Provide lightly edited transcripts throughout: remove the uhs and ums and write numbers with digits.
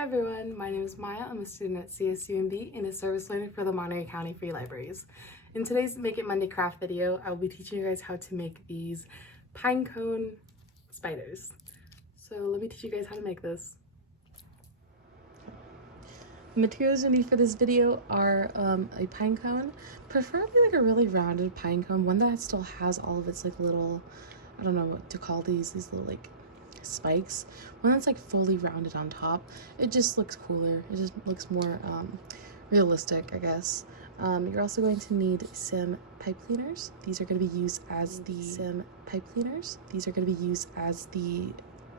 Hi everyone, my name is Maya. I'm a student at CSUMB and a service learner for the Monterey County Free Libraries. In today's Make It Monday craft video, I will be teaching you guys how to make these pinecone spiders. So let me teach you guys how to make this. The materials you'll need for this video are a pine cone, preferably like a really rounded pine cone, one that still has all of its like little, I don't know what to call these little like spikes, one that's like fully rounded on top. It just looks cooler, it just looks more realistic, I guess. You're also going to need some pipe cleaners. These are going to be used as the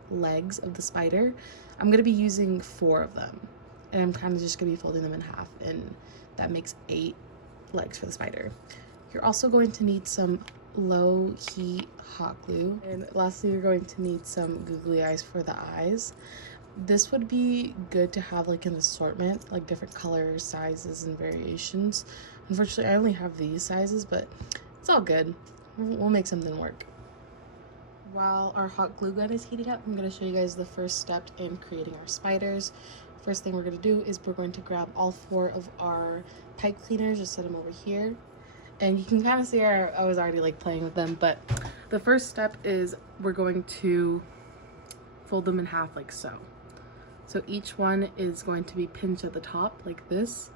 legs of the spider. I'm going to be using 4 of them, and I'm kind of just going to be folding them in half, and that makes 8 legs for the spider. You're also going to need some low heat hot glue, and lastly you're going to need some googly eyes for the eyes. This would be good to have like an assortment, like different colors, sizes, and variations. Unfortunately I only have these sizes, but it's all good. We'll make something work. While our hot glue gun is heating up, I'm going to show you guys the first step in creating our spiders. First thing we're going to do is we're going to grab all 4 of our pipe cleaners, just set them over here. And you can kind of see I was already like playing with them, but the first step is we're going to fold them in half like so. So each one is going to be pinched at the top like this,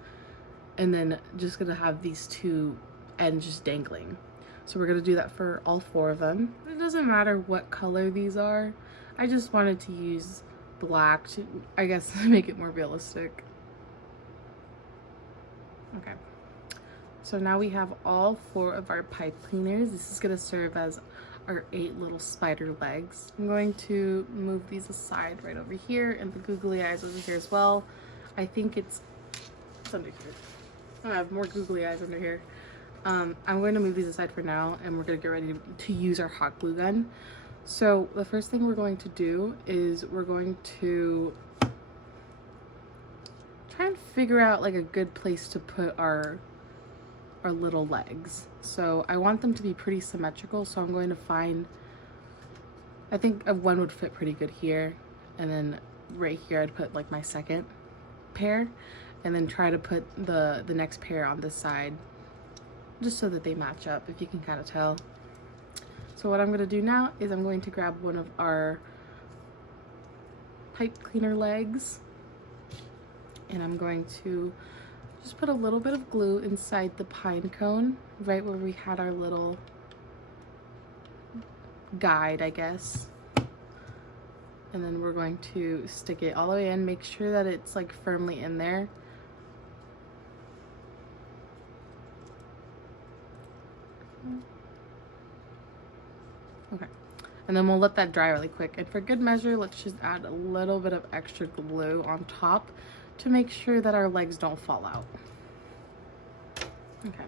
and then just gonna have these 2 ends just dangling. So we're gonna do that for all 4 of them. It doesn't matter what color these are. I just wanted to use black to, I guess, make it more realistic. Okay. So now we have all 4 of our pipe cleaners. This is going to serve as our 8 little spider legs. I'm going to move these aside right over here, and the googly eyes over here as well. I think it's under here. I have more googly eyes under here. I'm going to move these aside for now, and we're going to get ready to use our hot glue gun. So the first thing we're going to do is we're going to try and figure out like a good place to put our little legs. So I want them to be pretty symmetrical, so I'm going to find, I think one would fit pretty good here, and then right here I'd put like my second pair, and then try to put the next pair on this side just so that they match up, if you can kind of tell. So what I'm going to do now is I'm going to grab one of our pipe cleaner legs, and I'm going to just put a little bit of glue inside the pine cone, right where we had our little guide, I guess. And then we're going to stick it all the way in, make sure that it's like firmly in there. Okay. And then we'll let that dry really quick. And for good measure, let's just add a little bit of extra glue on top to make sure that our legs don't fall out. Okay,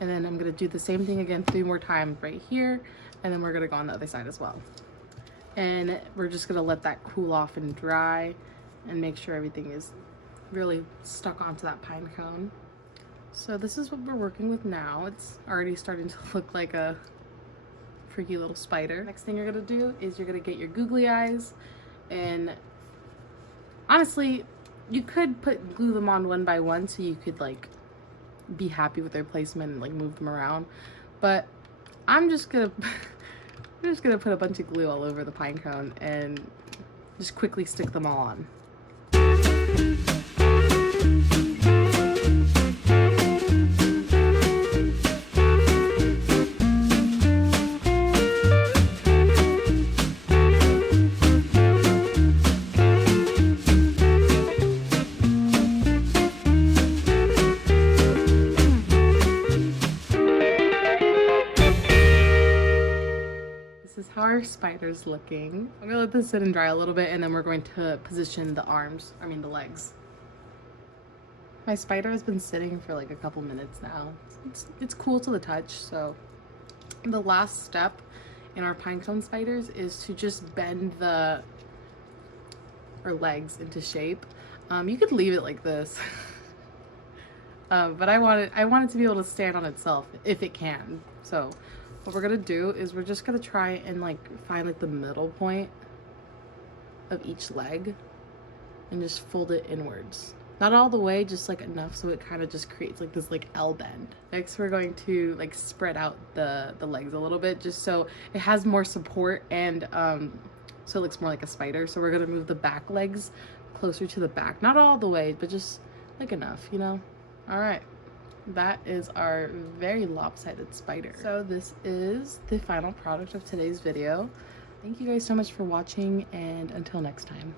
and then I'm gonna do the same thing again 3 more times right here, and then we're gonna go on the other side as well. And we're just gonna let that cool off and dry and make sure everything is really stuck onto that pine cone. So this is what we're working with now. It's already starting to look like a freaky little spider. Next thing you're gonna do is you're gonna get your googly eyes, and honestly, you could glue them on one by one so you could like be happy with their placement and like move them around, but I'm just gonna put a bunch of glue all over the pine cone and just quickly stick them all on. How our spider's looking. I'm gonna let this sit and dry a little bit, and then we're going to position the the legs. My spider has been sitting for like a couple minutes now. It's cool to the touch. So the last step in our pinecone spiders is to just bend our legs into shape. You could leave it like this, but I want it to be able to stand on itself if it can. So what we're gonna do is we're just gonna try and like find like the middle point of each leg and just fold it inwards. Not all the way, just like enough so it kind of just creates like this like L bend. Next, we're going to like spread out the legs a little bit just so it has more support and so it looks more like a spider. So we're gonna move the back legs closer to the back. Not all the way, but just like enough, you know? All right, that is our very lopsided spider. So this is the final product of today's video. Thank you guys so much for watching, and until next time.